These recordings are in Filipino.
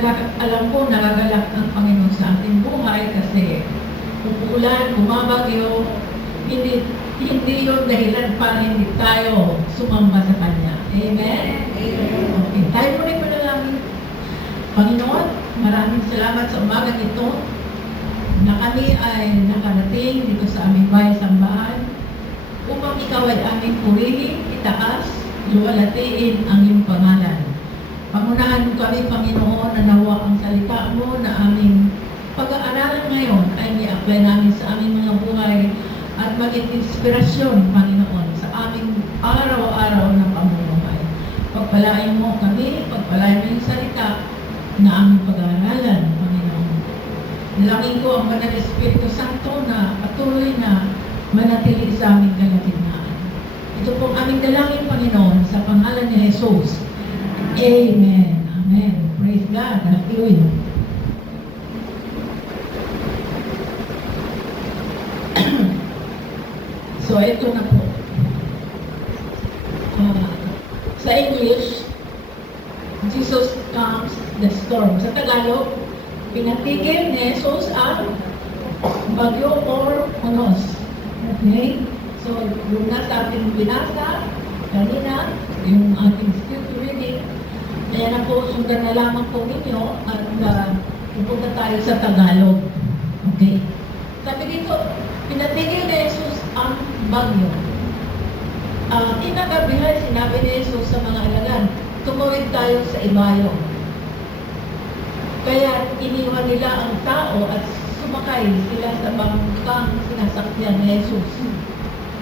alam ko nagagalak ang Panginoon sa ating buhay kasi umuulan, bumabagyo, hindi yun dahilan para hindi tayo sumamba sa Kanya. Amen? Okay, tayo po rin panalangin. Panginoon, maraming salamat sa umaga nito na kami ay nakarating dito sa aming bahay Sambaan upang ikaw ay aming purihin, itaas, luwalatiin ang iyong pangalan. Pangunahan mo kami, Panginoon, na nawa ang salita mo na aming pag-aaralan ngayon ay i-apply namin sa aming mga buhay at maging inspirasyon, Panginoon, sa aming araw-araw na pamumuhay. Pagpalain mo kami, pagpalain mo yung salita na aming pag-aaralan, Panginoon. Nalangin ko ang Banal Espiritu Santo na patuloy na manatili sa aming kalagitnaan. Ito pong aming dalangin, Panginoon, sa pangalan ni Jesus. Amen. Amen. Praise God. Hallelujah. So, ito na po. Sa English, Jesus calms the storm. Sa Tagalog, pinatigil ni Jesus ang bagyo or unos. Okay? So, yung nasa ating binasa, kanina, yung ating scripture reading, kaya na po, sundan na lamang po ninyo at pupunta tayo sa Tagalog. Okay? Sabi dito, pinatigil ni Jesus ang bagyo. Kinagabihan, sinabi ni Jesus sa mga alagad, tumawid tayo sa ibayo. Kaya iniwan nila ang tao at sumakay sila sa bangkang sinasakyan ni Jesus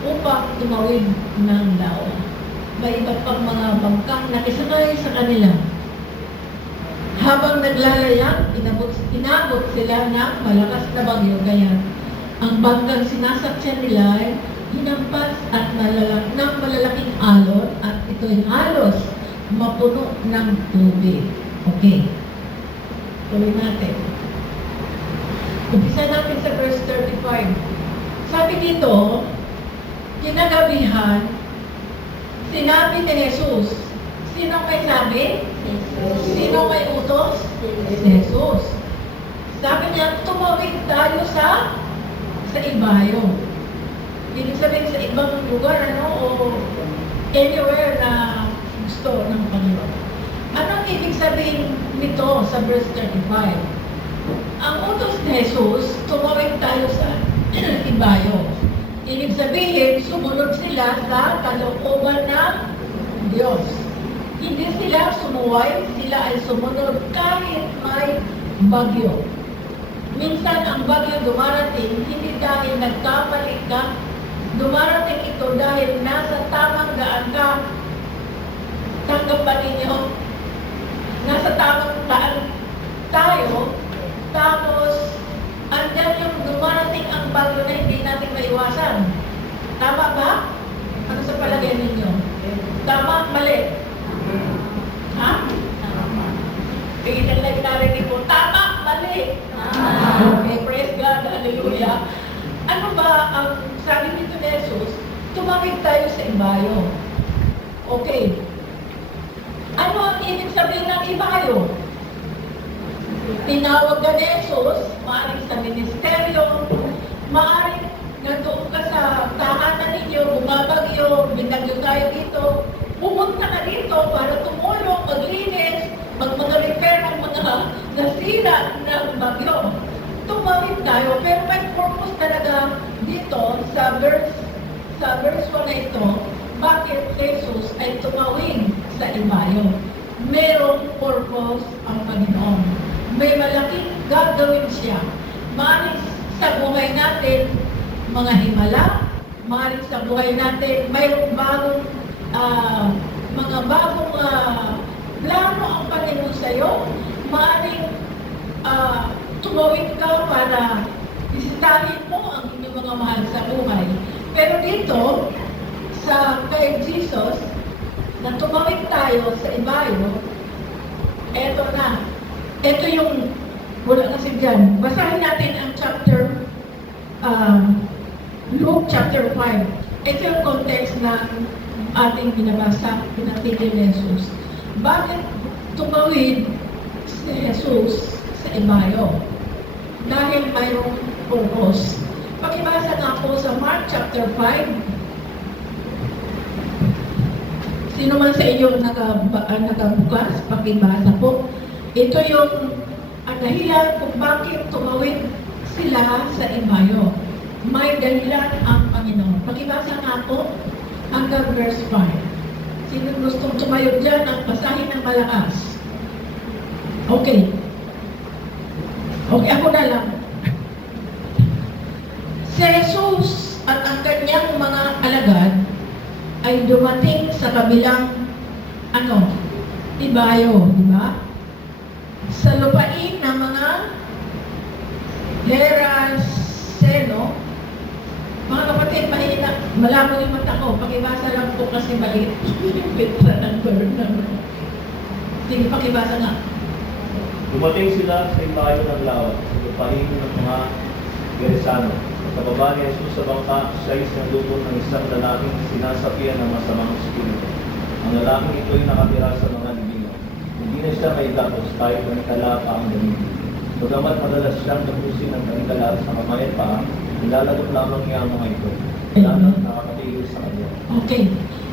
upang tumawid ng daon. May iba't pang mga bangkang nakisakay sa kanila. Habang naglalayag, inabot sila ng malakas na bagyo. Kaya ang bangkang sinasakyan nila ay hinampas at ng malalaking alon at ito'y halos mapuno ng tubig. Okay. Tuloy natin. Umpisa natin sa verse 35. Sabi dito, kinagabihan, sinabi ni Jesus. Sino may sabi? Sino may utos? Jesus. Sabi niya, tumawid tayo sa ibayo. Ibig sabihin sa ibang lugar, o anywhere na gusto ng Panginoon. Anong ibig sabihin nito sa verse 35? Ang utos ni Jesus, tumawid tayo sa ibayo. Ibig sabihin, sumunod sila sa kalooban ng Diyos. Hindi sila sumuway, sila ay sumunod kahit may bagyo. Minsan ang bagyo dumarating, hindi dahil nagkamali ka, dumarating ito dahil nasa tamang daan ka. Tanggap ba ninyo? Nasa tamang daan tayo, tapos andyan yung dumarating ang bagyo na hindi natin maiwasan. Tama ba? Ano sa palagay ninyo? Tama, mali? Ha? Tingin lang narinig ko, tama, mali? Okay, praise God, hallelujah. Ano ba ang sabi nito ni Jesus? Tumawid tayo sa ibayo. Okay. Ano ang ibig sabihin ng ibayo? Tinawag ka ni Jesus, maaaring sa ministeryo, maaaring nandoon ka sa tahanan ninyo, bumabagyo, binagyo tayo dito, pumunta ka dito para tumulong, maglinis, mag-repair ng mga nasira ng bagyo. Tumawid tayo, pero may purpose talaga dito sa verse 1 na ito, bakit Jesus ay tumawid sa ibayo. Merong purpose ang Panginoon. May malaking gagawin siya. Maaaring sa buhay natin, mga himala, maaaring sa buhay natin, mayroong bagong mga bagong plano ang Panginoon sa iyo. Maaaring tumawid ka para bisitahin mo ang inyong mga mahal sa buhay. Pero dito, sa kay Jesus, na tumawid tayo sa ibayo, eto na. Ito yung, wala kasi dyan. Basahin natin ang Luke chapter 5. Ito yung context na ating binabasa, pinatigil ni Jesus. Bakit tumawid si Jesus sa Ibayo dahil mayroong purpose. Pakibasa nga po sa Mark chapter 5. Sino man sa inyo nakabukas, pakibasa po. Ito yung dahilan kung bakit tumawid sila sa Ibayo. May dahilan ang Panginoon. Pakibasa nga po hanggang verse 5. Sino gustong tumayo dyan ang basahin ng malakas? Okay. Okay, ako na lang. Si Jesus at ang kanyang mga alagad ay dumating sa kabilang Ibayo, di ba? Sa lupain ng mga Geraseno. Mga kapatid, mahina, malabo yung mata ko. Pakibasa lang po kasi maliit yung pitra ng bird naman. Sige, pakibasa nga. Dumating sila sa Ibayo ng Lawa, sa lupain ng mga Geresano. Pagkababa ni Jesus sa bangka, siya ay sinalubong ng isang lalaking sinasapian ng masamang espiritu. Ang lalaking ito ay nakatira sa mga libingan. Hindi na siya may datos kahit manikala pa ang damig. Bagamat madalas siyang tapusin ng manikala sa kamayan pa, nilalagot lamang niya ang mga ito. Kailangan nakakatigil sa kanya. Okay.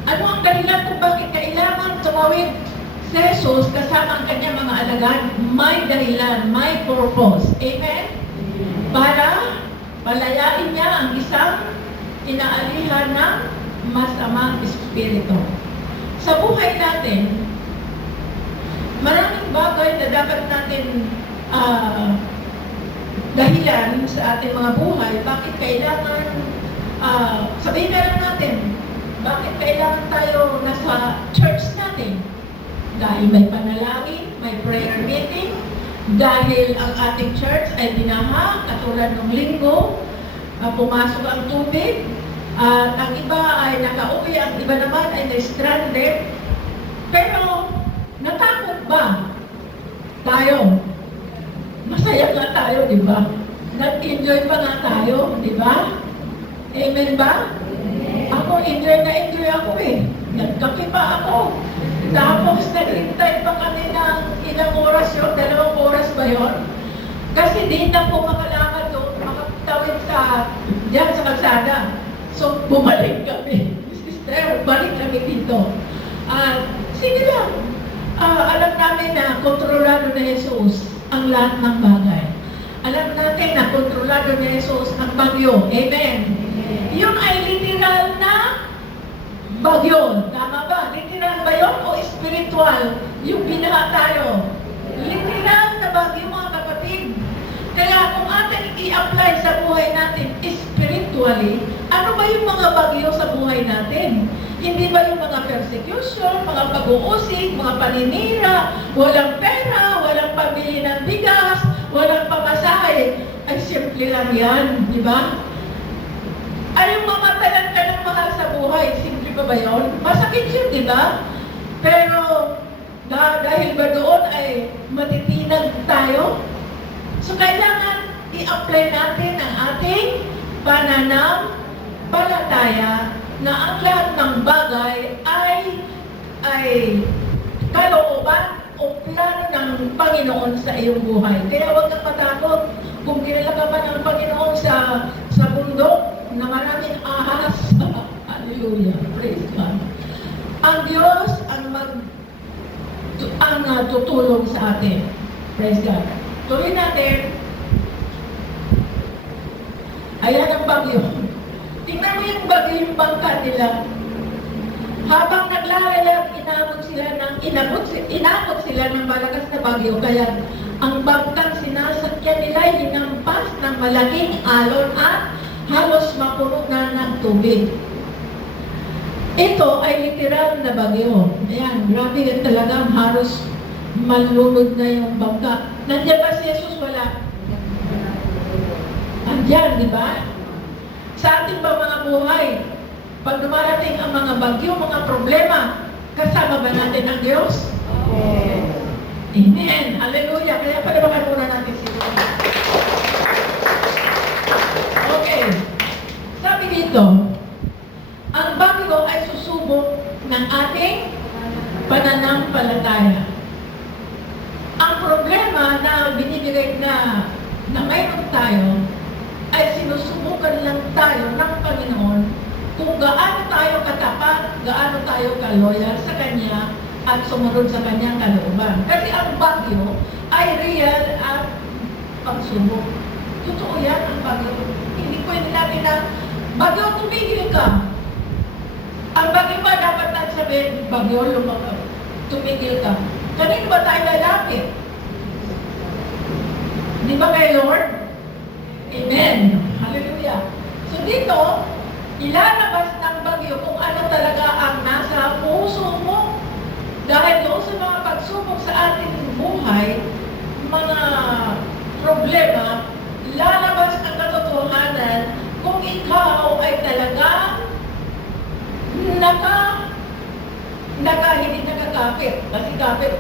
Ano ang dahilan kung bakit kailangan tumawid si Jesus kasama ang kanyang mga alagad? May dahilan, may purpose. Amen? Para palayain niya ang isang inaalihan ng masamang espiritu. Sa buhay natin, maraming bagay na dapat natin dahilan sa ating mga buhay. Bakit kailangan, sabihin na lang natin, bakit kailangan tayo nasa church natin? Dahil may panalangin, may prayer meeting, dahil ang ating church ay binaha, katulad ng linggo, pumasok ang tubig, at ang iba ay nakauwi, ang iba naman ay na-stranded. Pero, natakot ba tayo? Masaya nga tayo, di ba? Nag-enjoy pa nga tayo, di ba? Amen ba? Ako, enjoy ako eh. Nagkape pa ako. Tapos, naghintay pa kami ng ilang oras yun, 2 oras ba yun? Kasi di na po makalakad doon, makatawid diyan sa kalsada. So, bumalik kami. Sister, balik kami dito. Sige lang. Alam namin na kontrolado na Jesus ang lahat ng bagay. Alam natin na kontrolado ni Jesus ang bagyo. Amen. Yun ay literal na bagyo. Tama ba? Literal ba yun o spiritual? Yung binaha tayo. Literal na bagyo, mga kapatid. Kaya kung ating i-apply sa buhay natin spiritually, ano ba yung mga bagyo sa buhay natin? Hindi ba yung mga persecution, mga pag-uusig, mga paninira, walang pera, walang pabili ng bigas, walang pamasahe? Ay, simple lang yan, di ba? Ay, yung mamatalan ka ng mahal sa buhay, simple pa ba yun? Masakit yun, di ba? Pero, dahil ba doon ay matitinag tayo? So, kailangan i-apply natin ang ating pananampalataya na ang lahat ng bagay ay kalooban o plano ng Panginoon sa iyong buhay. Kaya huwag kang matakot kung kilala ka pa ng Panginoon sa bundok na maraming ahas. Hallelujah. Praise God. Ang Diyos ang tutulong sa atin. Praise God. Tuloy natin. Ayan ang bagyo. Tingnan mo yung bagyo, yung bangka nila. Habang naglalayag, inabot sila ng malakas na bagyo. Kaya ang bangkang sinasakyan nila ay hinampas ng malaking alon at halos mapuno na ng tubig. Ito ay literal na bagyo. Ayan, grabe yan talaga. Halos malulod na yung bangka. Nandiyan ba si Jesus? Wala. Andiyan, di ba? Sa ating ba mga buhay, pag dumarating ang mga bagyo, mga problema, kasama ba natin ang Diyos? Amen. Amen. Hallelujah. Kaya palabakan muna natin siguro. Okay. Sabi dito, ang bagyo ay susubok ng ating pananampalataya. Ang problema na binibigay na mayroon tayo ay sinusubukan lang tayo ng Panginoon kung gaano tayo katapat, gaano tayo kaloyal sa Kanya at sumunod sa Kanyang kalooban. Kasi ang bagyo ay real at pagsubok. Totoo yan ang bagyo. Hindi pwede natin na bagyo, tumigil ka. Ang bagyo ba dapat natin sabihin, bagyo, tumigil ka. Kanino ba tayo lalapit? Di ba kay Lord? Amen. Hallelujah. So dito, ilalabas ng bagyo kung ano talaga ang nasa puso mo. Dahil doon sa mga pagsubok sa ating buhay, mga problema, lalabas ang katotohanan kung ikaw ay talaga hindi nakakapit. Kasi kapit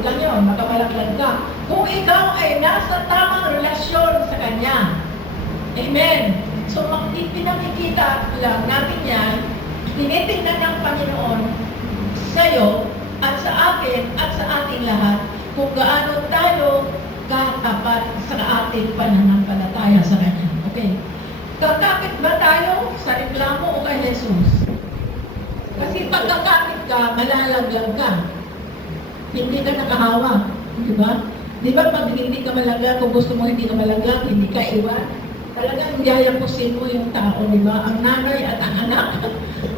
lang yun, makamalaglag ka. Kung ikaw ay nasa tamang relasyon sa Kanya. Amen. So, pinakikita lang natin yan, tinitingnan ng Panginoon sa'yo at sa akin at sa ating lahat kung gaano tayo katapat sa ating pananampalataya sa Kanya. Okay. Kakapit ba tayo sa reklamo o kay Jesus? Kasi pag kakapit ka, malalaglag ka. Hindi ka nakahawak. Di ba? Di ba pag hindi ka malaglag, kung gusto mo hindi ka malaglag, hindi ka iwan, talagang yayapusin mo yung tao, di ba? Ang nanay at ang anak.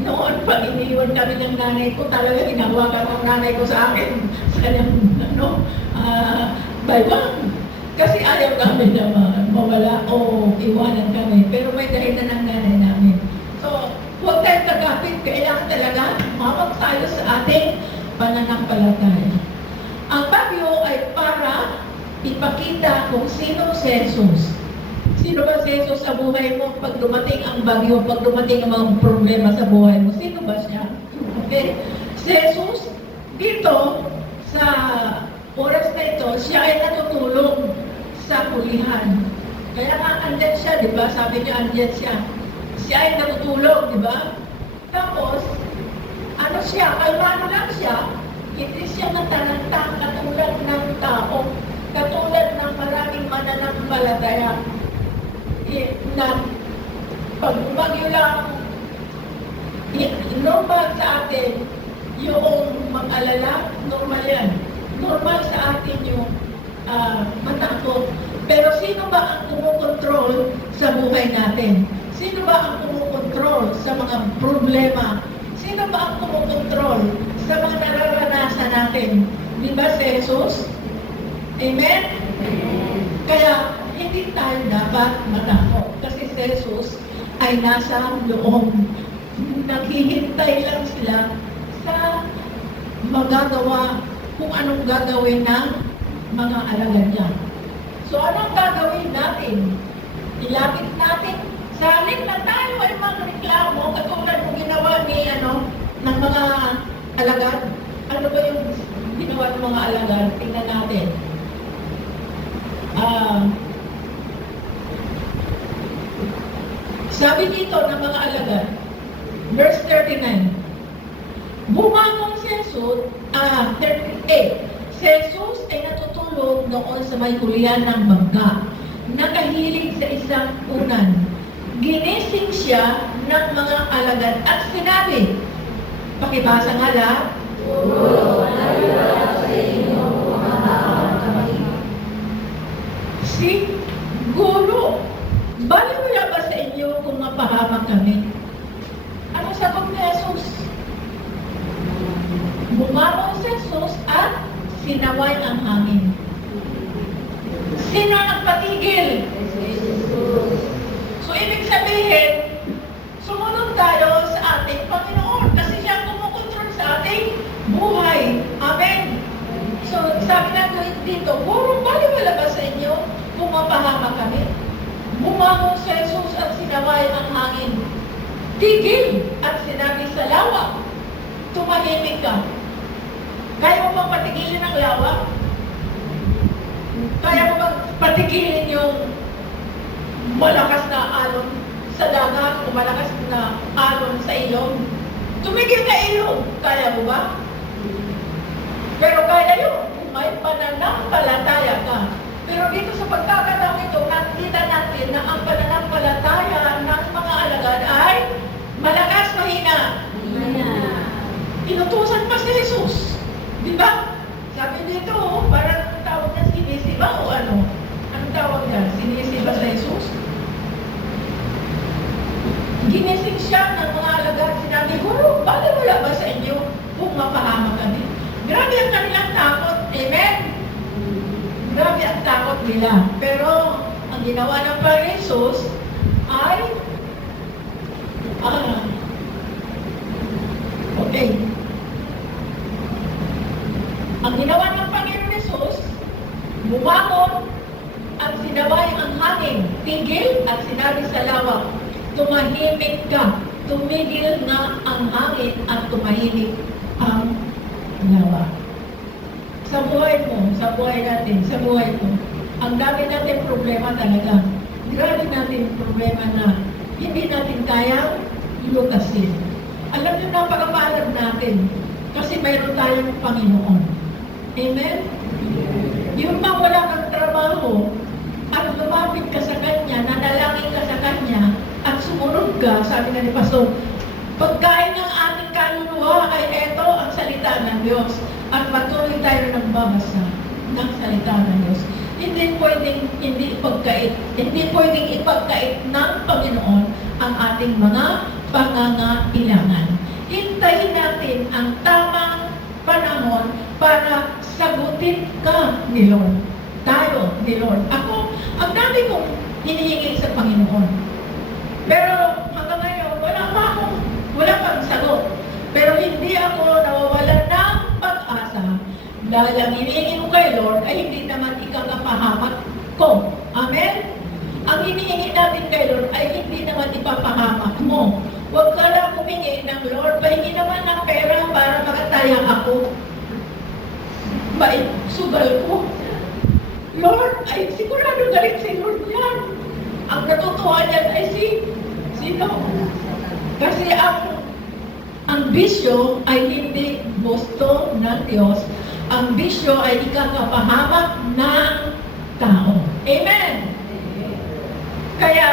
Noon, pag iniiwan kami ng nanay ko, talaga hinawakan ang nanay ko sa akin. Sa kanyang, baywang. Kasi ayaw namin na mawala o iwanan kami. Pero may dahilan ng nanay namin. So, huwag tayong kagapit. Kailangan talaga mawag tayo sa ating pananampalataya. Ang bagyo ay para ipakita kung sino si Jesus. Sino ba si Jesus sa buhay mo pag dumating ang bagyo, pag dumating ang mga problema sa buhay mo? Sino ba siya? Okay? Si Jesus, dito, sa oras na ito, siya ay natutulog sa kulihan. Kaya nga, andyan siya, di ba? Sabi niya, andyan siya. Siya ay natutulog, di ba? Tapos, ano siya? Kalmano lang siya. Hindi siya natarantang katulad ng tao, katulad ng maraming mananampalataya na pag bagyo lang, normal sa atin yung mag-alala, normal yan. Normal sa atin yung matakot. Pero sino ba ang kumukontrol sa buhay natin? Sino ba ang kumukontrol sa mga problema? Sino ba ang kumukontrol sa mga nararanasan natin? Di ba si Jesus? Amen? Kaya, hindi tayo dapat matakot. Kasi si Jesus ay nasa loob. Naghihintay lang sila sa magagawa kung anong gagawin ng mga alagad niya. So, anong gagawin natin? Ilapit natin. Sa halip na tayo ay magreklamo, katulad ng ginawa ni, ng mga alagad. Ano ba yung ginawa ng mga alagad? Tingnan natin. Sabi dito ng mga alagad, verse 39, bumangon si Jesus, 38, si Jesus ay natutulog noon sa may kulihan ng bangka, nakahilig sa isang unan. Ginising siya ng mga alagad at sinabi, pakibasa nga lahat, si Guro, baliwala ba sa inyo kung mapahamak kami? Anong sagot ni Jesus? Bumangon si Jesus at sinaway ang hangin. Sino nagpatigil? So, ibig sabihin, sumunod tayo sa ating Panginoon kasi siya ang kumukontrol sa ating buhay. Amen? So, sabi natin dito, puro baliwala ba sa inyo kung mapahamak kami? Bumangon si Jesus at sinaway ang hangin. Tigil at sinabi sa lawa, tumahimik ka. Kaya mo bang patigilin ang lawa? Kaya mo bang patigilin yung malakas na alon sa dagat o malakas na alon sa ilog? Tumigil ka ilog. Kaya mo ba? Pero kaya yun, kung may pananampalataya ka. Pero dito sa pagkakataong ito, nakita natin na ang pananampalataya ng mga alagad ay malakas, mahina. Inutusan pa si Jesus. Di ba? Sabi dito, parang tawag na sinisiba o ano? Anong tawag niya? Sinisiba sa Jesus? Ginising siya ng mga alagad. Sinabi, Guru, bakit wala ba sa inyo kung mapahamak kami? Grabe ang kanilang takot. Amen? Grabe ang takot nila. Pero, ang ginawa ng Panginoon Jesus ay okay. Ang ginawa ng Panginoon Jesus, bumangon at sinaway ang hangin, tigil at sinabi sa lawa, tumahimik ka, tumigil na ang hangin at tumahimik ang lawa. Sa buhay mo, sa buhay natin, sa buhay ko, ang dami natin problema talaga. Grabe natin problema na hindi natin kayang lutasin. Alam niyo, napakapalad natin kasi mayroon tayong Panginoon. Amen? Yung bang wala kang trabaho at lumapit ka sa Kanya, nanalangin ka sa Kanya at sumunod ka, sabi na ni Pastor, pagkain ng ating kaluluwa ay eto ang salita ng Diyos at patuloy tayo nagbabasa ng salita ng Diyos. Hindi pwedeng ipagkait ng Panginoon ang ating mga pangangailangan. Hintayin natin ang tamang panahon para sagutin ka ni Lord. Tayo ni Lord. Ako, ang dami kong hinihingi sa Panginoon. Pero hanggang ngayon, wala pang sagot. Pero hindi ako nawawalan ng pag-asa dahil ang hinihingi ko kay Lord ay hindi naman ikakapahamak ko. Amen? Ang hinihingi natin kay Lord ay hindi naman ipapahamak mo. Huwag ka lang humingi ng Lord, pahingi naman ng pera para makataya ako. Sugal ko. Lord, ay sigurado galit si Lord yan. Ang natutuwa niyan ay sino? Kasi ang bisyo ay hindi gusto ng Diyos. Ang bisyo ay ikakapahamak ng tao. Amen? Kaya,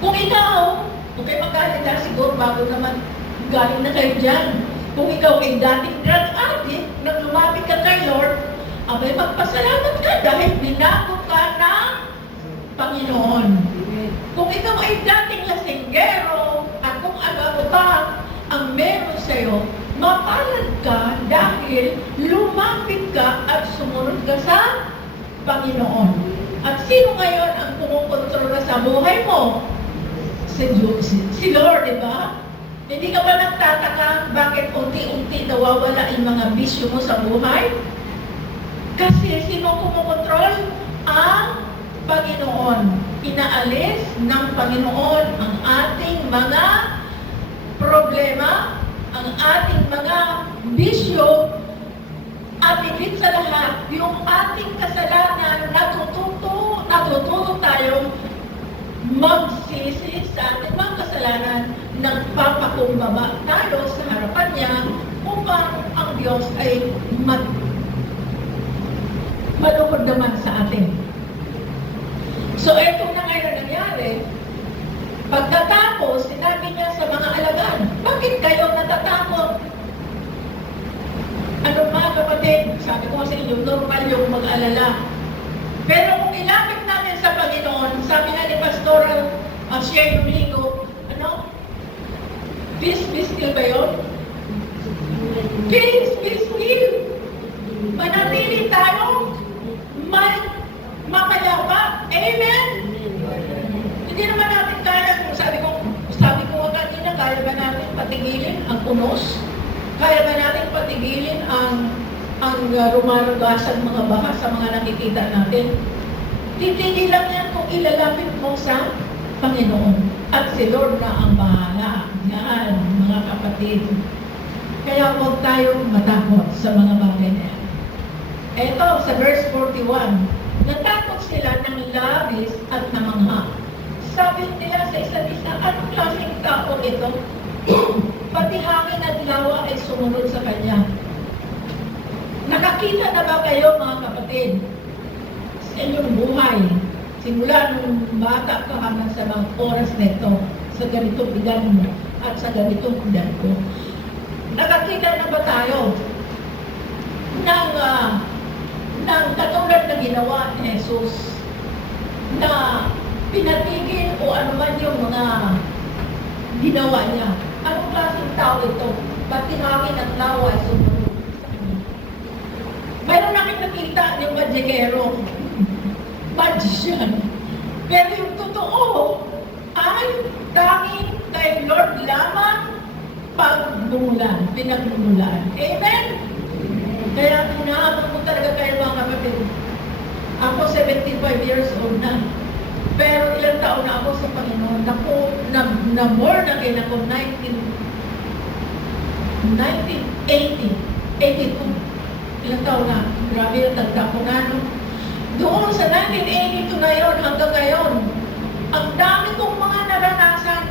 kung ikaw, okay, magaling na siguro bago naman galing na kayo dyan. Kung ikaw ay dating drug addict, nang lumapit ka kay Lord, abay magpasalamat ka dahil binago ka ng Panginoon. Kung ikaw ay dating lasinggero at kung agaw ka ang meron sa'yo, mapalad ka dahil lumapit ka at sumunod ka sa Panginoon. At sino ngayon ang kumukontrola sa buhay mo? Si Lord, di ba? Hindi ka ba nagtataka bakit unti-unti nawawala yung mga bisyo mo sa buhay? Kasi sino kumukontrol? Ang Panginoon. Inaalis ng Panginoon ang ating mga problema, ang ating mga bisyo, at higit sa lahat, yung ating kasalanan, natututo tayong magsisi sa ating mga kasalanan, nagpapakumbaba tayo sa harapan niya upang ang Diyos ay malukod naman sa atin. So, ito na ngayon nangyari. Pagkatapos, sinabi niya sa mga alagad, bakit kayo natatakot? Ano mga kapatid, sabi ko sa inyo, normal yung mag-alala. Pero kung ilapit natin sa Panginoon, sabi nga ni Pastoral Shea Domingo, peace be still ba yun? Peace be still. Manatili tayo, mapayapa. Amen? Hindi naman natin kaya, sabi ko kanina, kaya ba natin patigilin ang unos? Kaya ba natin patigilin ang rumarugasang mga baha sa mga nakikita natin? Titigil lang yan kung ilalapit mo sa Panginoon. At si Lord na ang bahala. Yan, mga kapatid. Kaya huwag tayong matakot sa mga bagay na yan. Ito, sa verse 41, natakot sila ng labis at namangha. Sabi nila sa isa't isa, anong klaseng tao ito? Pati hangin at lawa ay sumunod sa kanya. Nakakita na ba kayo mga kapatid sa inyong buhay? Simula nung bata ka hanggang sa mga oras na ito, sa ganitong edad mo at sa ganitong edad ko. Nakakita na ba tayo ng katulad na ginawa ni Jesus na pinatigil o ano man yung mga ginawa niya? Anong klaseng tao ito? Ba't tinangin at lawa ay sumunod sa kanya? Mayroon namin nakita yung badyegero, magician. Pero yung totoo ay tanging kay Lord lamang pagmumulan, pinagmumulan. Amen? Kaya hinahabol ko talaga kayo mga kapatid. Ako 75 years old na. Pero ilang taon na ako sa Panginoon. Na more na kayo ako 1980. 82. Ilang taon na. Grabe yung tagda ko na. No? Doon sa 1982 na yun hanggang ngayon, ang dami kong mga naranasan.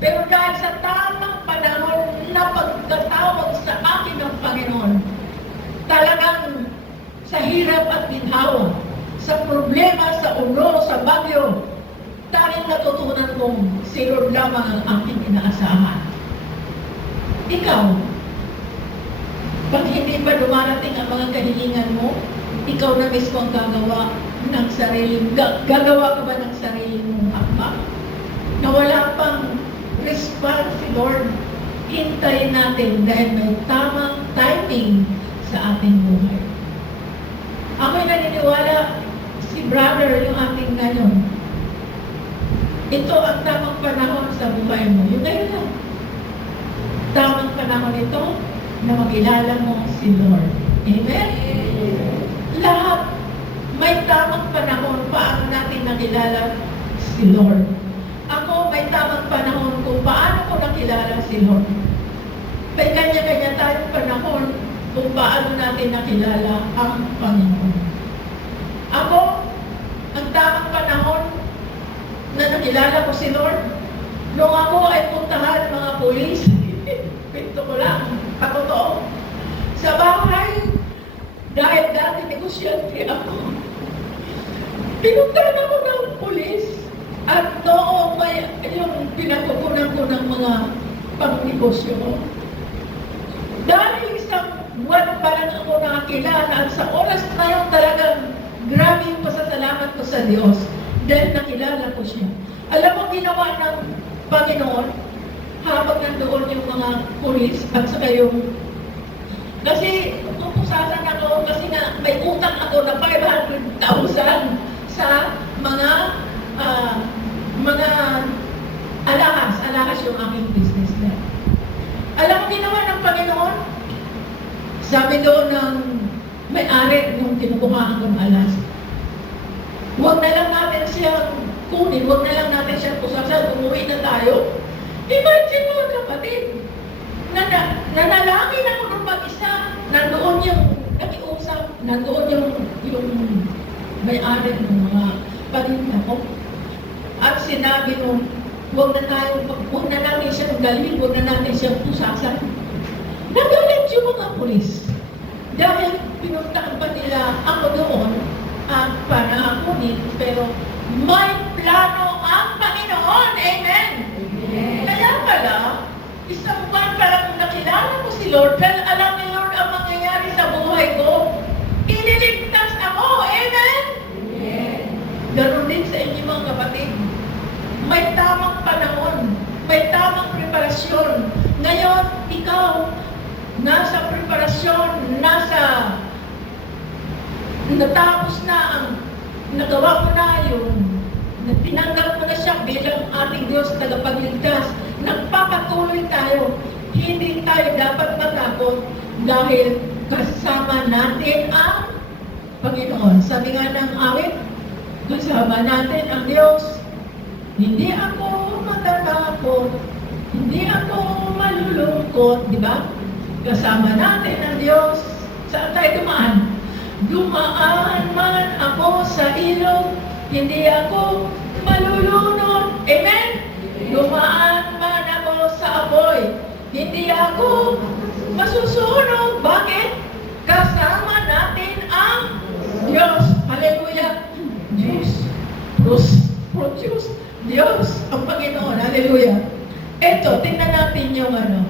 Pero dahil sa tamang panahon na pagkatawag sa akin ng Panginoon, talagang sa hirap at ginhawa, sa problema, sa uno, sa bagyo, tanging natutunan kong si Lord lamang ang aking inaasahan. Ikaw, pag hindi pa dumarating ang mga kahilingan mo, ikaw na mismo ang gagawa ng gagawa ka ba ng sarili mong hakbang? Na wala pang response si Lord, hintayin natin dahil may tamang timing sa ating buhay. Ako'y naniniwala, si brother yung ating ngayon. Ito ang tamang panahon sa buhay mo. Yung ngayon lang. Tamang panahon ito na makilala mo si Lord. Amen? Lahat may tamang panahon paano natin nakilala si Lord. Ako may tamang panahon kung paano ko nakilala si Lord. May kanya-kanya tayong panahon kung paano natin nakilala ang Panginoon. Ako, ang tamang panahon na nakilala ko si Lord, nung ako ay puntahan mga pulis, pinto ko lang, patotoo, sa bahay, dahil dati negosyante ako. Pinuntahan ako ng pulis, at noong may yung pinakukunan ko ng mga pangnegosyo ko. Dahil isang buwan pa lang ako nakakilala at sa oras na yun talagang grabe yung pasasalamat ko sa Diyos dahil nakilala ko siya. Alam mo ginawa ng Panginoon habang nandoon yung mga pulis at saka yung kasi pupusasan ako kasi nga may utang ako na 500,000 sa mga alahas yung aking business na. Alam mo ginawa ng Panginoon? Sabi doon ng may-ari nung kinukuhaan kong alas, huwag na lang natin siyang kunin, huwag na lang natin siyang pusasan, umuwi na tayo. Imagine mo kapatid, nanalangin ako ng mag-isa, nandoon yung nakiusap, nandoon yung may-ari ng mga paninda ko. At sinabi nung, huwag na natin siyang dalhin, huwag na natin siyang pusasan. Nagalit yung mga pulis. Dahil pinuntahan pa nila ako doon para kunin, pero may plano ang Panginoon. Amen? Amen. Kaya pala, isang buwan pa lang nakilala ko si Lord, dahil alam ni Lord ang mangyayari sa buhay ko. Iniligtas ako. Amen? Amen. Ganon din sa inyo mga kapatid. May tamang panahon, may tamang preparasyon. Ngayon, ikaw, nasa preparasyon, natapos na ang, nagawa mo na yung, tinanggap mo na siya bilang ating Diyos tagapagligtas. Nagpapatuloy tayo. Hindi tayo dapat matakot dahil kasama natin ang Panginoon. Sabi nga ng awit, kasama natin ang Diyos. Hindi ako matatakot, hindi ako malulungkot, di ba? Kasama natin ang Diyos. Saan tayo dumaan? Dumaan man ako sa ilog, hindi ako malulunod. Amen? Dumaan man ako sa apoy, hindi ako masusunog. Bakit? Kasama Eto, tingnan natin yung ano.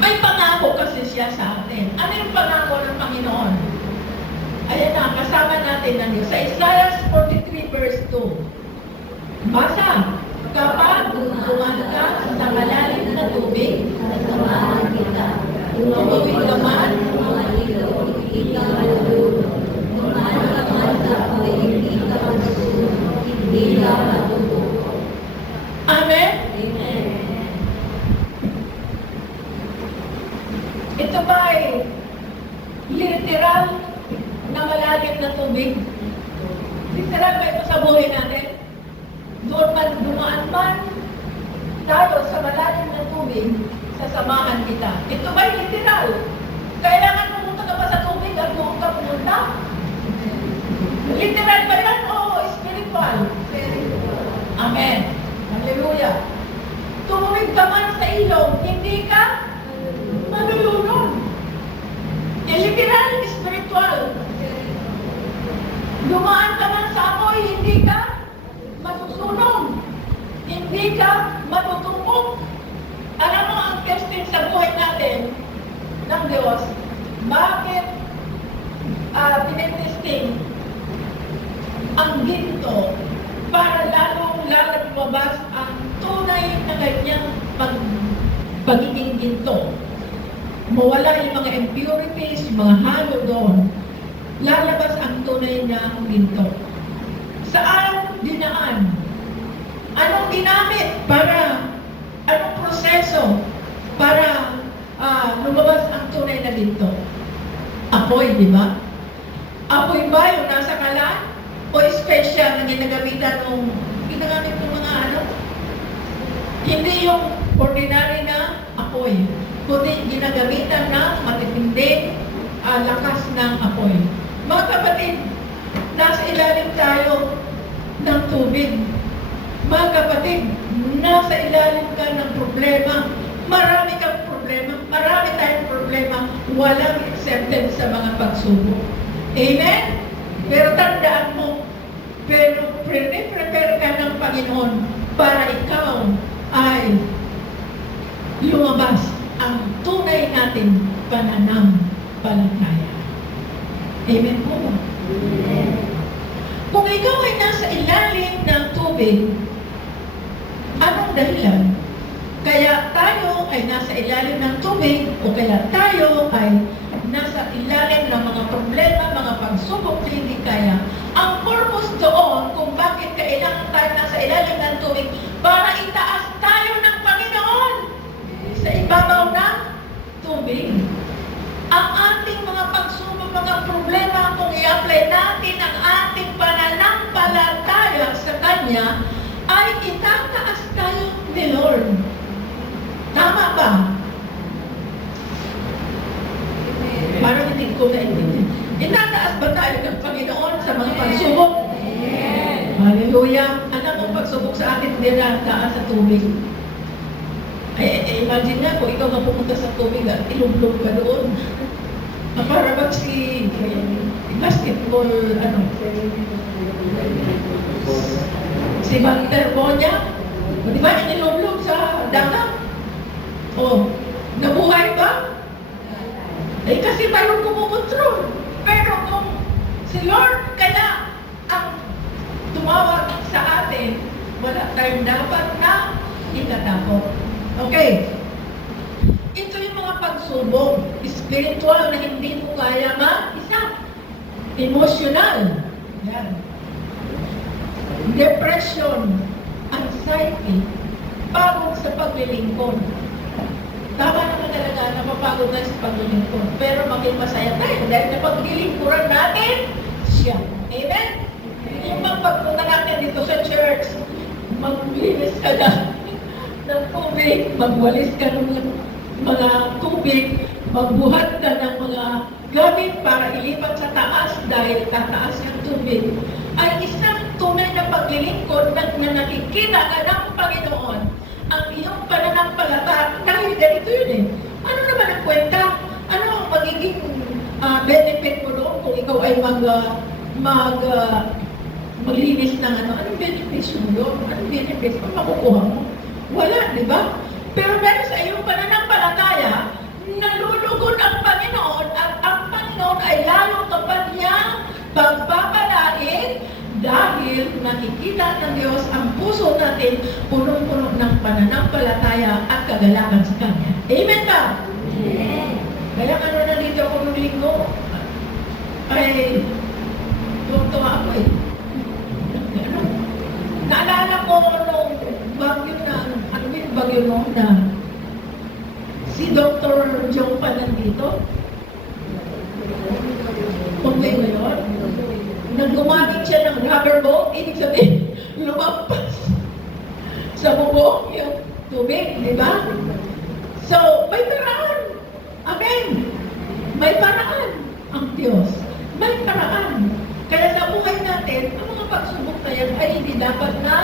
May pangako kasi siya sa atin. Ano yung pangako ng Panginoon? Ayan na, kasama natin na sa Isaiah 43 verse 2. Basa, kapag dumaan ka sa malalim na tubig, Sasamahan kita. tumawid ka man, Mga ilaw, hindi ka malulunod. Dumaan ka man sa apoy, hindi ka masusunod. Hindi ka matutuko. amen? Amen. Ito ba ay literal na malalim na tubig? Literal ba ito sa buhay natin? Doon man dumaan man tayo sa malalim na tubig, sasamahan kita. Ito ba ay literal? Kailangan pumunta ka pa sa tubig at doon ka pumunta? Literal ba yan o spiritual? Amen. Hallelujah. Tumawid ka man sa ilog, hindi ka malulunod. Literal, spiritual. Dumaan ka man sa apoy, hindi ka masusunog. Hindi ka matutumbok. Alam mo ang testing sa buhay natin ng Diyos, bakit tinetesting ang ginto para lalong lumabas ang tunay na kanyang pagiging ginto. Mawala yung mga impurities, yung mga halo doon. Lalabas ang tunay na ginto. Saan dinaan? Anong ginamit para, anong proseso para lumabas ang tunay na ginto? Apoy, di ba? Apoy ba yung nasa kalan? O special na ginagamitan ginagamit ng mga ano? Hindi yung ordinary na apoy, kundi ginagamitan ng matitinding lakas ng apoy. Mga kapatid, nasa ilalim tayo ng tubig. Mga kapatid, nasa ilalim ka ng problema. Marami kang problema. Marami tayong problema. Walang acceptance sa mga pagsubok. Amen? Pero tandaan mo, pero prepare ka ng Panginoon para ikaw ay lumabas ang tunay nating pananampalataya. Amen po ba? Amen. Kung ikaw ay nasa ilalim ng tubig, anong dahilan? Kaya tayo ay nasa ilalim ng tubig o kaya tayo ay nasa ilalim ng mga problema, mga pagsubok na hindi kaya. Ang purpose doon kung bakit kailangan tayo nasa ilalim ng tubig para itaas tayo ng Panginoon sa ibabaw ng tubig. Ang ating mga pagsubok, mga problema, kung i-apply natin ang ating pananampalataya sa Kanya, ay itataas tayo ni Lord. Tama ba? Parang hindi ko naintindihan. Itataas ba tayo ng Panginoon sa mga pagsubok? Hallelujah! Alam mo, pagsubok sa atin, hindi na taas sa tubig. Imagine na kung ikaw nga pumunta sa tubig at ilumlog ka doon. Para bang si basketball, si Walter Bonya, di ba inilumlog sa dagat? Oh, nabuhay ba? Eh kasi mayroong kumukontrol. Pero kung si Lord kaya ang tumawag sa atin, wala tayong dapat na itatakot. Okay. Ito yung mga pagsubok, spiritual na hindi mo kaya mag-isa. Emotional. Yan. Depression, anxiety, pagod sa paglilingkod. Tama naman talaga, napapagod tayo sa paglilingkod. Pero maging masaya tayo dahil na paglilingkuran natin siya. Amen? Yung pagpunta natin dito sa church, maglinis ka na ng tubig, magwalis ka ng mga tubig, magbuhat ka ng mga gamit para ilipat sa taas dahil tataas yung tubig, ay isang tunay na paglilingkod na nakikita ka ng Panginoon ang iyong pananampalataya. Dahil ganito yun eh. Ano naman ang kwenta? Ano ang magiging benefit mo doon kung ikaw ay maglinis ng ano? Anong benefits mo doon? Anong benefits mo? Makukuha mo? Wala, di ba? Pero dahil sa iyong pananampalataya, nalulugon ang Panginoon at ang Panginoon ay lalo kapag niya pagpapalain dahil nakikita ng Diyos ang puso natin punong-puno ng pananampalataya at kagalakan sa Kanya. Amen ba? Kaya ano na dito ako nung linggo, ay tuwa ako eh. Ano? Naalala ko nung bagyo na, ano yung bagyo nung na si Dr. Jong pa nandito. Kung ba yun? Nagumamit siya ng rubber boat, ibig sabihin, lumampas sa bubong yung tubig, di ba? So, may paraan. Amen. May paraan ang Diyos. May paraan. Kaya sa buhay natin, ang mga pagsubok na yan ay hindi dapat na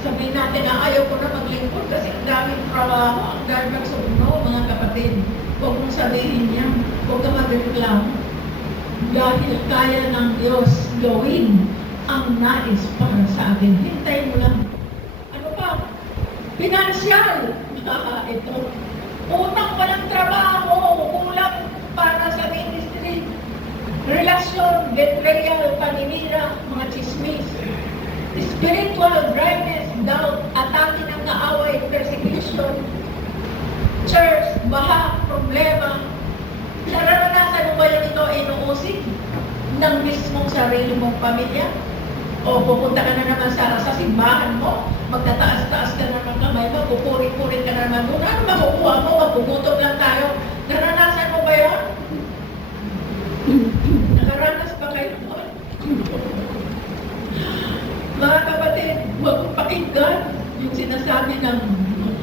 sabihin natin na ayaw ko na maglingkod kasi ang daming trabaho, ang daming magsubok, mga kapatid. Huwag mong sabihin yan. Huwag ka magreklamo. Dahil kaya ng Diyos gawin ang nais para sa atin. Hintayin mo lang. Ano pa? Pinansyal. Ito. Utang pa ng trabaho. Kulang para sa ministry. Relasyon, betrayal, paninira, mga chismis. Spiritual dryness, doubt, atake ng kaaway, persecution. Church, baha, problema. Nararanasan mo ba yung ito ay inuusig ng mismong sarili mong pamilya? O pupunta ka na naman sa simbahan mo, magtataas-taas ka na ng kamay mo, pupuri-puri ka na naman doon. Ano makukuha mo? Magugutom lang tayo. Naranasan mo ba yun? Nakaranas ba kayo? Mga kapatid, huwag mong pakinggan yung sinasabi ng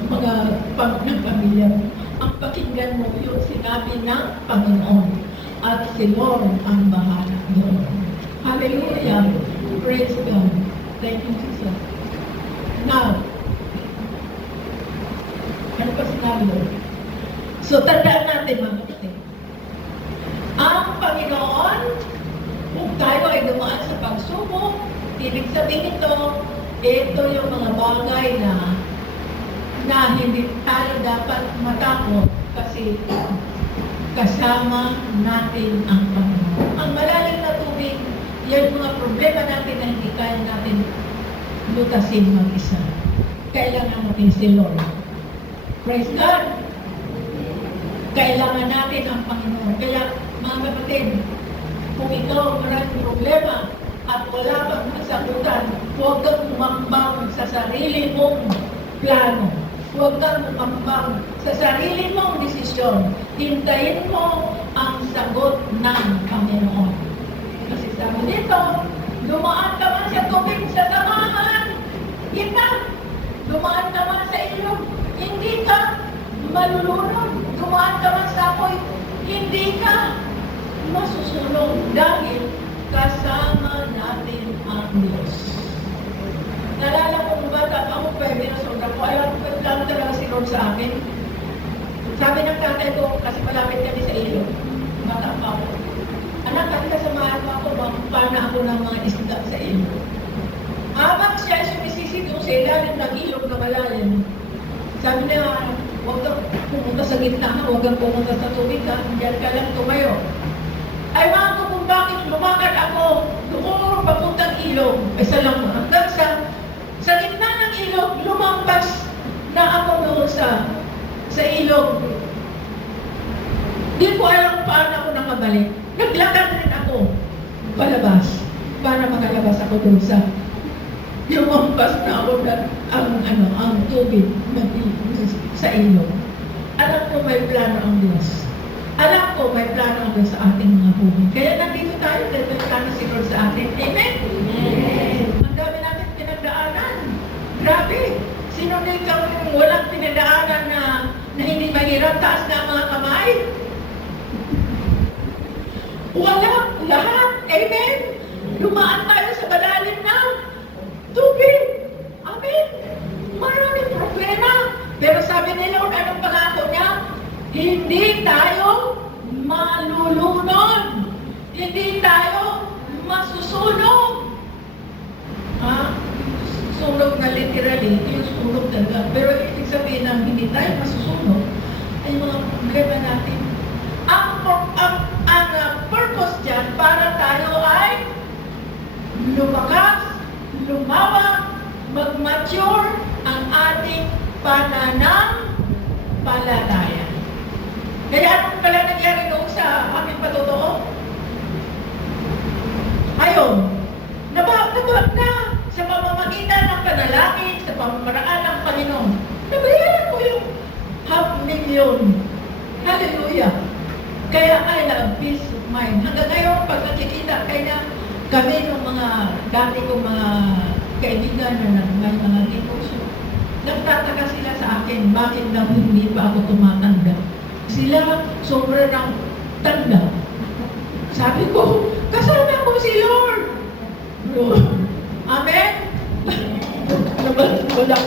mga ng pamilya mo. Ang pakinggan mo yung sinabi ng Panginoon at si Lord ang bahala doon. Hallelujah! Praise God! Thank you, Jesus. Now, ano pa sinabi doon? So, tandaan natin mga kapatid. Ang Panginoon, kung tayo ay dumaan sa pagsubok, ibig sabihin ito yung mga bagay na hindi tayo dapat matakot kasi kasama natin ang Panginoon. Ang malalim na tubig, yan mga problema natin na hindi kaya natin lutasin mag-isa. Kailangan natin si Lord. Praise God! Kailangan natin ang Panginoon. Kaya mga kapatid, kung ikaw maraming problema at wala kang masagutan, huwag kang umambang sa sarili mong plano. Huwag kang umambang sa sarili mong desisyon. Hintayin mo ang sagot ng Panginoon. Kasi sabi dito, dumaan ka man sa tubig sa samahan, kita. Dumaan ka man sa ilog, hindi ka malulunod. Dumaan ka man sa apoy, hindi ka masusunog dahil kasama natin ang Diyos. Nalala ko ba, ako pwede na sobrang ko, alam ko lang talaga si Lord sa akin. Sabi ng tatay ko, kasi malapit kami sa ilog, bata pa ako. Anak, kasi kasamahan mo ako, paano ako ng mga isda sa ilog. Habang siya ay sumisisi doon sa ilalim ng ilog na malalim, sabi niya, huwag kang pumunta sa gitna, huwag kang pumunta sa tubig, diyan ka lang tumayo. Ay mga ko kung bakit lumakad ako doon papuntang ilog, ay salang mo, hanggang sa gitna ng ilog, lumampas na ako doon sa ilog. Di ko alam paano ako nakabalik. Naglakad rin ako palabas para makalabas ako doon lumampas na ako ang tubig sa ilog. Alam ko may plano ang Diyos. Alam ko may plano ang Diyos sa ating mga buhay. Kaya nandito tayo dahil may plano si Lord sa atin. Amen? Amen. Ang dami natin pinagdaanan. Grabe. Sino na ikaw yung walang pinagdaanan na hindi mahirap? Taas na ang mga kamay? Wala. Lahat. Amen? Lumaan tayo sa malalim na tubig. Amen? Maraming problema. Pero sabi ni Lord, anong pangako niya? Hindi tayo malulunod. Hindi tayo masusunog. Ha? sunog na literally, yung sunog talaga. Pero ibig sabihin ng hindi tayo masusunog, ay mga problema natin. Ang purpose dyan, para tayo ay lumakas, lumawak, mag-mature ang ating pananampalataya. Kaya anong pala nangyari doon sa aming patotoo? Ayun, na sa pamamagitan ng panalangin, sa pamamaraan ng Panginoon, nabayaran mo yung 500,000. Hallelujah! Kaya I have peace of mind. Hanggang ngayon, pag nakikita kaya kami ng mga dati kong mga kaibigan na may mga negosyo, nagtataka sila sa akin, bakit daw hindi pa ako tumatanda? Sila sobra ng tanda. Sabi ko, kasama ko si Lord. Amen? Wala.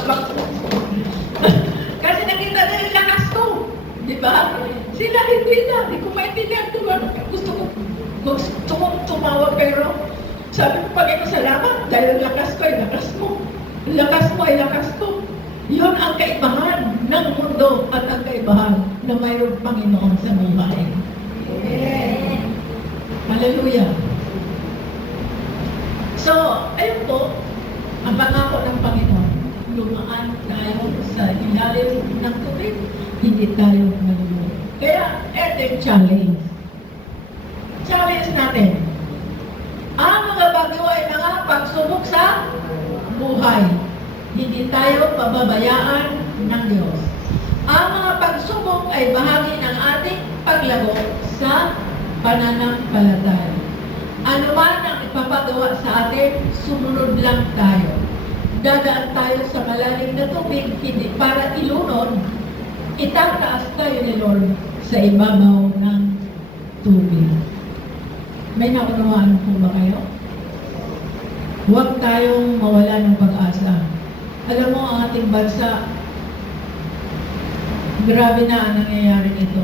Kasi nakita na yung lakas ko. Di ba? Sila hindi na. Hindi ko maintindihan kung ano. Gusto kong tumawag pero sabi ko, Panginoon, salamat dahil lakas ko ay lakas mo. Lakas mo ay lakas ko. Yun ang kaibahan ng mundo at ang kaibahan na mayroong Panginoon sa buhay. Amen. Hallelujah. So, ayun po, ang pangako ng Panginoon, lumaan tayo sa ilalim ng tubig, hindi tayo malulunod. Kaya, eto yung challenge. Challenge natin. Ang mga bagyo ay mga pagsubok sa buhay. Hindi tayo pababayaan ng Diyos. Ang mga pagsubok ay bahagi ng ating paglago sa pananampalataya. Ano man ang ipapagawa sa atin, sumunod lang tayo. Dadaan tayo sa malalim na tubig, hindi para ilunod. Itataas tayo ni Lord sa ibabaw ng tubig. May naunawaan po ba kayo? Huwag tayong mawala ng pag-asa. Alam mo, ang ating bansa, grabe na ang nangyayari nito.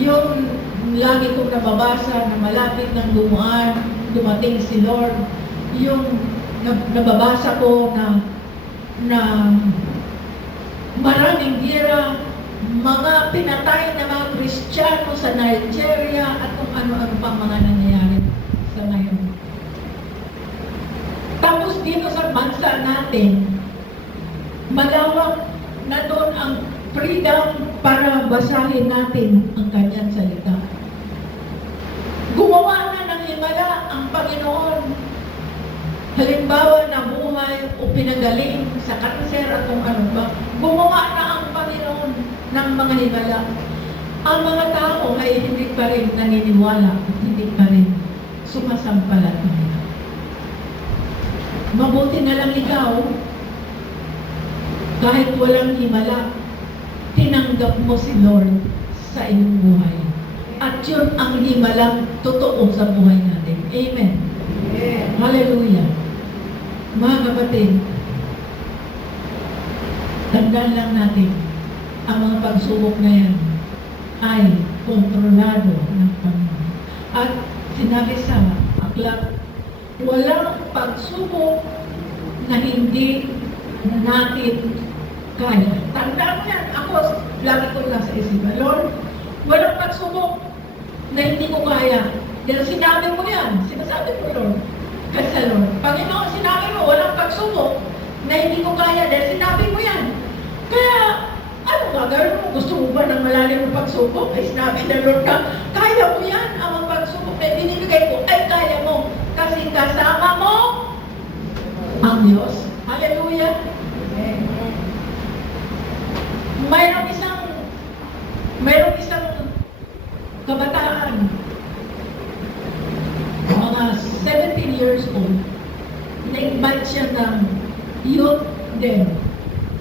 Yung lagi kong nababasa na malapit ng dumating si Lord, yung nababasa ko na maraming gira, mga pinatay na mga Kristiyano sa Nigeria at kung ano-ano pang mga nangyayari sa ngayon. Tapos dito sa bansa natin, malawak na doon ang freedom para basahin natin ang kanyang salita. Gumawa na ng himala ang Panginoon. Halimbawa na buhay o pinagaling sa kanser at kung ano ba, gumawa na ang Panginoon ng mga himala. Ang mga tao ay hindi pa rin naniniwala at hindi pa rin sumasampalataya. Mabuti na lang ikaw, kahit walang himala, tinanggap mo si Lord sa iyong buhay. At yun ang himalang totoo sa buhay natin. Amen. Yeah. Hallelujah. Mga kapatid, tandaan lang natin, ang mga pagsubok na yan ay kontrolado ng Panginoon. At sinabi sa aklat, walang pagsubok na hindi natin kaya. Tandaan mo yan. Ako, lagi ko lang sa isipan, Lord, walang pagsubok na hindi ko kaya. Dahil sinabi mo yan. Sinasabi mo, Lord. Kasi sa Lord, Panginoon, sinabi mo, walang pagsubok na hindi ko kaya. Dahil sinabi mo yan. Kaya, ano gagawin mo? Gusto mo ba ng malalim ng pagsubok? Ay sinabi na Lord ka, kaya mo yan. Ang pagsubok na binibigay ko, ay kaya mo. Kasi kasama mo ang Diyos. Hallelujah. Mayroong isang kabataan, mga 17 years old, na-invite siya ng youth din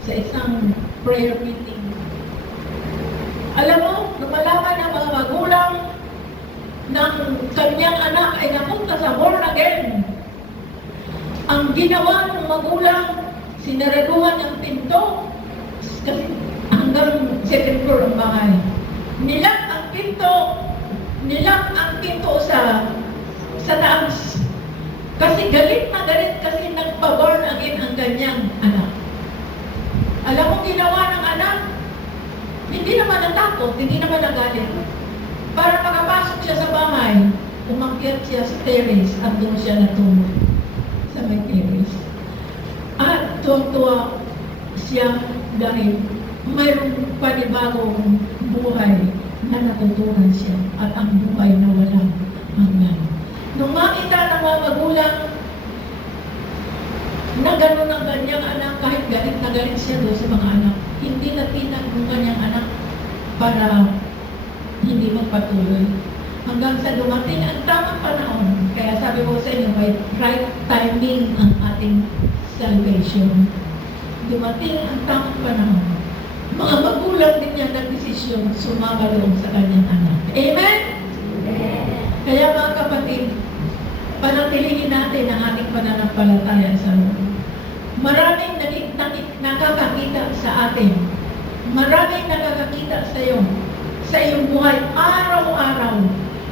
sa isang prayer meeting. Alam mo, lumalaman ng mga magulang ng kanyang anak ay napunta sa born again. Ang ginawa ng magulang, sinaraduhan ng pinto, kasi hanggang second floor ang bahay. Nilang ang pinto sa taas. Kasi galit na galit kasi nagpa-born again ang kanyang anak. Alam mo ginawa ng anak? Hindi naman natakot, hindi naman nagalit. Para makapasok siya sa bahay, umakyat siya sa terrace at doon siya natulog sa may terrace. At tuwa siya dahil mayroong panibagong buhay na natutunan siya at ang buhay na walang hanggan. Nung makita ng mga magulang na gano'n ang kanyang anak, kahit galit na galit siya doon sa mga anak, hindi natinag ng kanyang anak para hindi magpatuloy. Hanggang sa dumating ang tamang panahon. Kaya sabi ko sa inyo, may right timing ang ating salvation. Dumating ang tamang panahon. Mga magulang din niya nagdesisyon sumama doon sa kanyang anak. Amen? Kaya mga kapatid, panatilihin natin ang ating pananampalataya sa Lord. Maraming nakakakita sa atin. Maraming nakakakita sa iyong buhay araw-araw.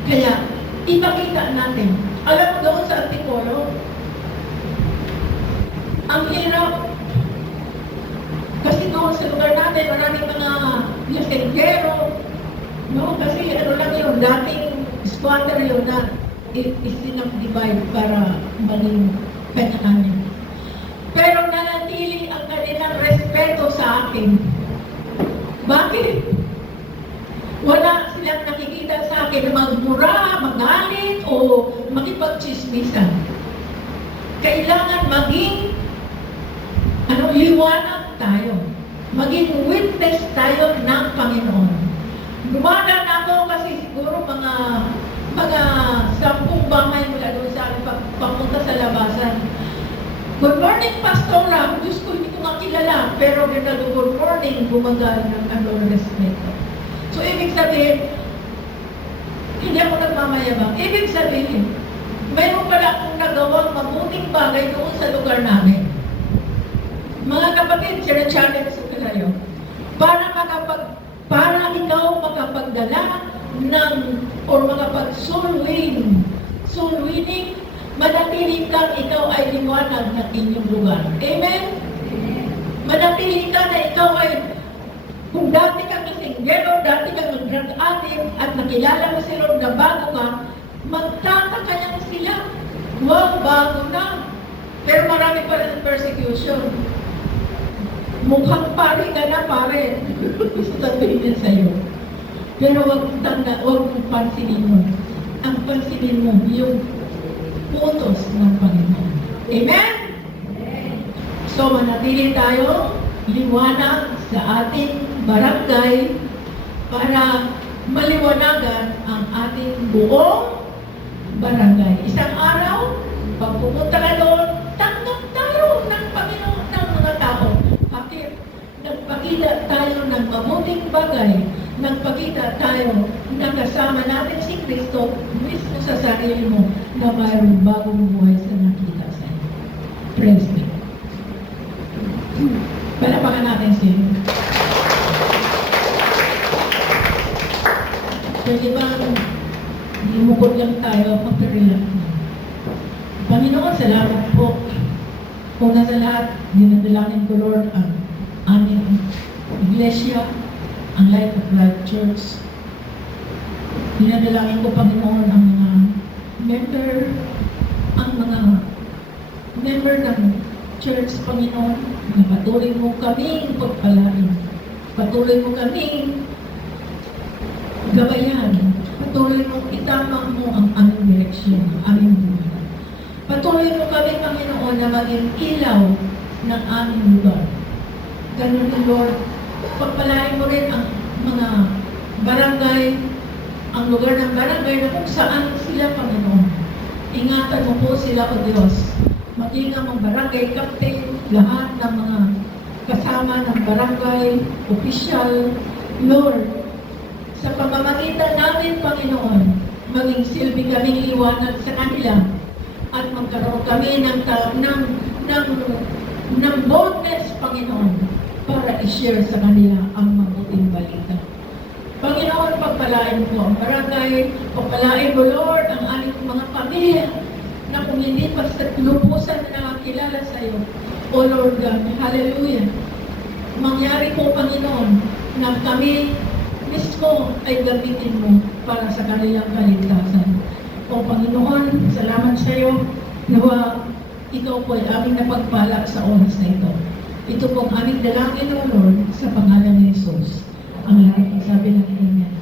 Kaya, ipakita natin. Alam mo doon sa Antipolo, ang hirap. Kasi doon sa lugar natin, maraming mga lasenggero. No? Kasi ano lang yun, dating squatter yun na isinag-divide para maging kanya-kanya. Pero nanatili ang kanilang respeto sa akin. Bakit? Wala silang nakikita sa akin na magmura, magalit, o makipagchismisan. Kailangan maging liwanag tayo. Maging witness tayo ng Panginoon. Lumagan ako kasi siguro mga 10 bahay mula doon sa akin papunta sa labasan. Good morning, Pastora. Diyos ko, hindi ko makilala. Pero good morning, gumagal ng respeto. So, ibig sabihin, hindi ako nagmamayabang. Ibig sabihin, mayroon pala akong nagawang mabuting bagay doon sa lugar namin. Mga kapatid, sina-challenge ko kayo. Para ikaw makapagdala or makapag-soul winning, manatili kang ikaw ay liwanag ng inyong lugar. Amen? Manatili ka na ikaw ay, kung dati kang kasinggero, dati kang drug addict, at nakilala mo si Lord na bago ka, magtataka niyan sila. Wow, bago na. Pero marami pa rin persecution. Mukhang pare ka na, pare. Sasabihin din sa'yo. Pero huwag mong pansinin mo. Ang pansinin mo, yung utos ng Panginoon. Amen? So, manatili tayo liwanag sa ating barangay para maliwanagan ang ating buong barangay. Isang araw, pag pupunta ka doon, tanggap tayo ng Panginoon ng mga tao. Bakit? Nagpakita tayo ng mabuting bagay. Nagpakita tayo na kasama natin si Kristo mismo sa sarili mo na mayroong bagong buhay sa nakita sa iyo. Praise me. Palapakan natin siya. Pwede bang lumukod lang tayo, magkarelax na. Panginoon, salamat po. Una sa lahat, dinadalangin ko, Lord, ang aming iglesia, ang Light of Life Church. Dinadalangin ko, Panginoon, ang mga member ng church, Panginoon, na patuloy mo kaming pagpalain. Patuloy mo kaming gabayan. Patuloy mo itamang mo ang aming direksyon, ang aming buhay. Patuloy mo kami, Panginoon, na maging ilaw ng aming lugar. Ganun din, Lord, pagpalain mo rin ang mga barangay, ang lugar ng barangay na kung saan sila, Panginoon. Ingatan mo po sila, O Diyos. Maging ang barangay captain, lahat ng mga kasama ng barangay, official, Lord, sa pamamagitan namin, Panginoon, maging silbi kaming liwanag sa kanila at magkaroon kami ng boldness, Panginoon, para i-share sa kanila ang mabuting balita. Panginoon, pagpalain mo ang barangay, pagpalain mo, Lord, ang aming mga pamilya na kung hindi pa sa lubusan na nakakilala sa iyo, o O Lord God, hallelujah. Mangyari po, Panginoon, na kami mismo ay gamitin mo para sa kanilang kaligtasan. O Panginoon, salamat sa iyo. Nawa, ikaw po ay aming napagpala sa oras na ito. Ito po ang aming dalangin, O Lord, sa pangalan ni Jesus. Ang lahat ng sabi ng Amen.